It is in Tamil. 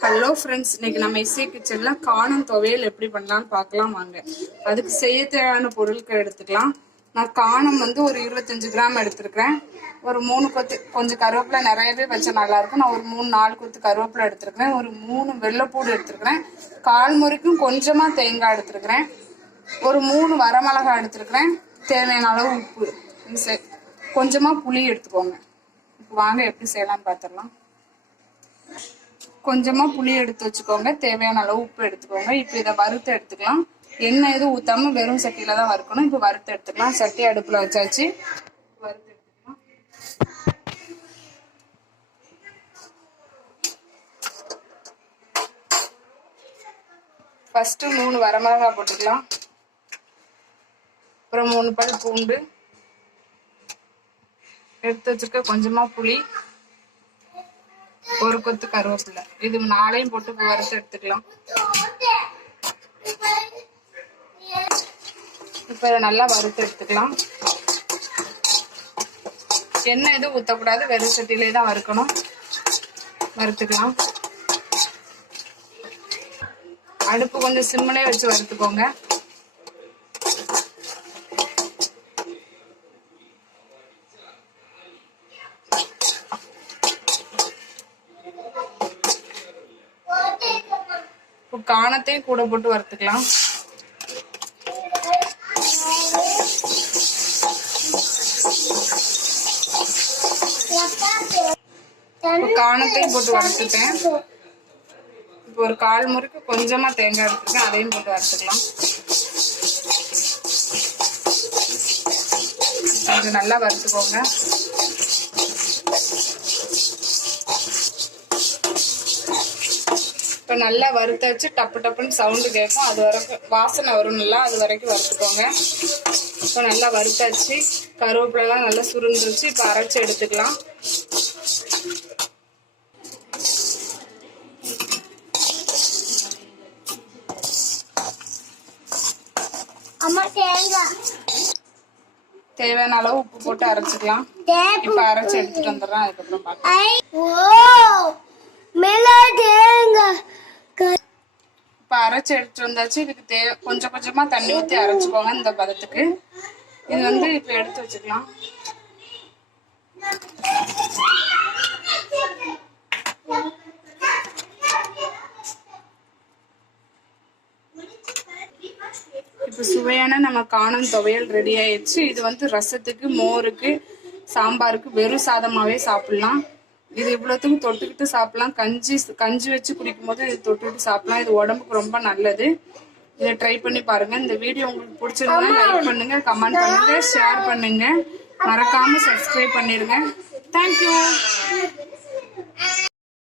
ஹலோ ஃப்ரெண்ட்ஸ், இன்னைக்கு நம்ம இசை கிச்சன்ல காணும் துவையல் எப்படி பண்ணலாம்னு பார்க்கலாம் வாங்க. அதுக்கு செய்ய தேவையான பொருட்கள் எடுத்துக்கலாம். நான் காணம் வந்து ஒரு 25 கிராம் எடுத்திருக்கிறேன். ஒரு 3 கொத்து, கொஞ்சம் கருவேப்பிலை நிறையவே வச்சா நல்லா இருக்கும். நான் ஒரு 3-4 கொத்து கருவேப்பிலை எடுத்திருக்கிறேன். ஒரு 3 வெள்ளைப்பூடு எடுத்திருக்கிறேன். 1/4 முறிக்கும் கொஞ்சமா தேங்காய் எடுத்திருக்கிறேன். ஒரு 3 வரமிளகாய் எடுத்திருக்கிறேன். தேவையான அளவு உப்பு, கொஞ்சமா புளி எடுத்துக்கோங்க. இப்போ வாங்க எப்படி செய்யலாம் பார்த்துடலாம். கொஞ்சமா புளி எடுத்து வச்சுக்கோங்க. தேவையான அளவு உப்பு எடுத்துக்கோங்க. இப்போ இதை வறுத்து எடுத்துக்கலாம். எண்ணெய் எதுவும் ஊத்தாம வெறும் சட்டியில தான் வறுக்கணும். இப்போ வறுத்து எடுத்துக்கலாம். சட்டி அடுப்புல வச்சாச்சு. வறுத்து எடுத்துக்கலாம். ஃபர்ஸ்ட் 3 வரமிளகாய் போட்டுக்கலாம். அப்புறம் 3 பல் பூண்டு எடுத்து வச்சிருக்க, கொஞ்சமா புளி, ஒரு கொத்து கருவேப்பிலை, இது 4ஐயும் போட்டு வறுத்து எடுத்துக்கலாம். இப்ப இதை நல்லா வறுத்து எடுத்துக்கலாம். எண்ணெய் எதுவும் ஊற்றக்கூடாது, வெறும் சட்டியிலே தான் வறுக்கணும். வறுத்துக்கலாம். அடுப்பு கொஞ்சம் சிம்மிலே வச்சு வறுத்துக்கோங்க. காணத்தையும் கூட போட்டு வறுத்துக்கலாம். காணத்தையும் போட்டு வறுத்துட்டேன். இப்போ ஒரு 1/4 முறிக்கு கொஞ்சமா தேங்காய் எடுத்துருக்கேன். அதையும் போட்டு வறுத்துக்கலாம். கொஞ்சம் நல்லா வறுத்துக்கோங்க. இப்போ நல்லா வறுத்தாச்சு. டப்பு டப்புன்னு சவுண்டு கேட்கும். அது வரைக்கும் வாசனை வரும். நல்லா அது வரைக்கும் வறுத்துக்கோங்க. இப்போ நல்லா வறுத்தாச்சு. கருவேப்பிலாம் நல்லா சுருந்துருச்சு. இப்போ அரைச்சி எடுத்துக்கலாம். தேவையான அளவு உப்பு போட்டு அரைச்சிக்கலாம். இப்போ அரைச்சி எடுத்துட்டு வந்துடுறேன். அதுக்கப்புறம் பார்க்கலாம். இப்ப அரைச்சு எடுத்துட்டு வந்தாச்சு. இதுக்கு கொஞ்சம் கொஞ்சமா தண்ணி ஊற்றி அரைச்சுக்கோங்க. இந்த பதத்துக்கு இது வந்து இப்ப எடுத்து வச்சுக்கலாம். இப்ப சுவையான நம்ம காணும் துவையல் ரெடி ஆயிடுச்சு. இது வந்து ரசத்துக்கு, மோருக்கு, சாம்பாருக்கு வெறும் சாதமாவே சாப்பிடலாம். இது இவ்வளோத்துக்கும் தொட்டுக்கிட்டு சாப்பிடலாம். கஞ்சி வச்சு குடிக்கும் போது இது தொட்டுக்கிட்டு சாப்பிடலாம். இது உடம்புக்கு ரொம்ப நல்லது. இதை ட்ரை பண்ணி பாருங்க. இந்த வீடியோ உங்களுக்கு பிடிச்சிருந்தா லைக் பண்ணுங்க, கமெண்ட் பண்ணுங்க, ஷேர் பண்ணுங்க. மறக்காம சப்ஸ்கிரைப் பண்ணிருங்க. தேங்க்யூ.